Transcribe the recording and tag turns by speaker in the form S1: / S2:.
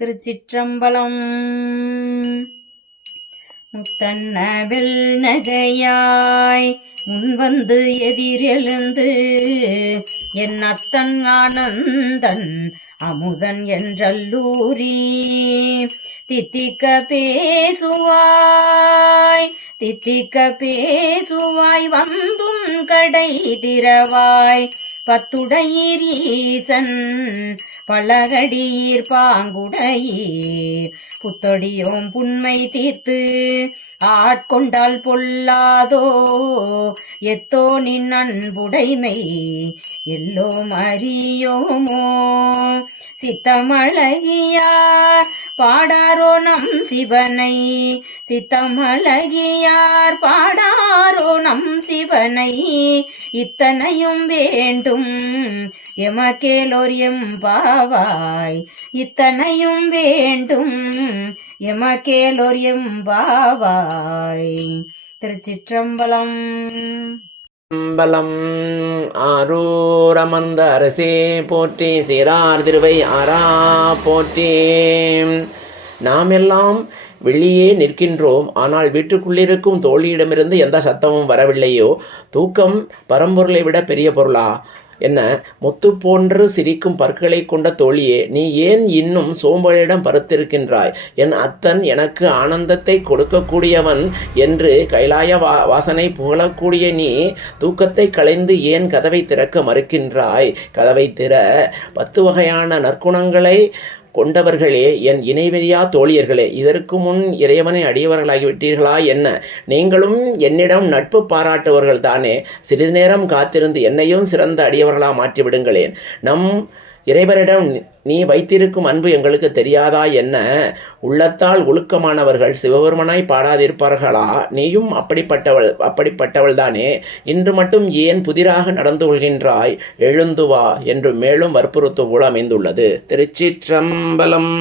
S1: திருச்சிற்றம்பலம். முத்தன்னவில் நகையாய் முன்வந்து எதிரெழுந்து என் அத்தன் ஆனந்தன் அமுதன் என்றல்லூரி தித்திக்க பேசுவாய் தித்திக்க பேசுவாய் வந்தும் கடை திறவாய் பத்துடையீசன் ஈசன் பழகடீர் பாங்குடையீர். புத்தடியோம் புண்மை தீர்த்து ஆட்கொண்டால் பொல்லாதோ? எத்தோ நின் அன்புடைமை எல்லோம் அறியோமோ? சித்தமழகியார் பாடாரோ நம் சிவனை? சித்தமழகியார் பாடாரோ நம் சிவனை? இத்தனையும் வேண்டும் எமக்கேலோர் எம்பாவாய் இத்தனையும் வேண்டும். எமக்கேலோர் எம்பாவாய் திருச்சிற்றம்பலம்.
S2: அம்பலம் ஆரூரமர்ந்த அரசே போற்றி சீரார் திருவை ஆரா போற்றி. நாம் எல்லாம் வெளியே நிற்கின்றோம் ஆனால் வீட்டுக்குள்ளிருக்கும் தோழியிடமிருந்து எந்த சத்தமும் வரவில்லையோ? தூக்கம் பரம்பொருளை விட பெரிய பொருளா? என்ன? முத்து போன்று சிரிக்கும் பற்களை கொண்ட தோழியே நீ ஏன் இன்னும் சோம்பலிடம் பருத்திருக்கின்றாய்? என் அத்தன் எனக்கு ஆனந்தத்தை கொடுக்கக்கூடியவன் என்று கைலாய வா வாசனை புகழக்கூடிய நீ தூக்கத்தை களைந்து ஏன் கதவை திறக்க மறுக்கின்றாய்? கதவை திற. பத்து வகையான நற்குணங்களை கொண்டவர்களே என் இணைவெறியா தோழியர்களே இதற்கு முன் இறைவனை அடியவர்களாகிவிட்டீர்களா என்ன? நீங்களும் என்னிடம் நட்பு பாராட்டுவர்கள் தானே சிறிது நேரம் காத்திருந்து என்னையும் சிறந்த அடியவர்களாக மாற்றிவிடுங்களேன். நம் இறைவனிடம் நீ வைத்திருக்கும் அன்பு எங்களுக்கு தெரியாதா என்ன? உள்ளத்தால் ஒழுக்கமானவர்கள் சிவபெருமனாய் பாடாதிருப்பார்களா? நீயும் அப்படிப்பட்டவள் அப்படிப்பட்டவள் தானே இன்று மட்டும் ஏன் புதிராக நடந்து கொள்கின்றாய்? எழுந்து வா என்று மேலும் வற்புறுத்து போல அமைந்துள்ளது. திருச்சிற்றம்பலம்.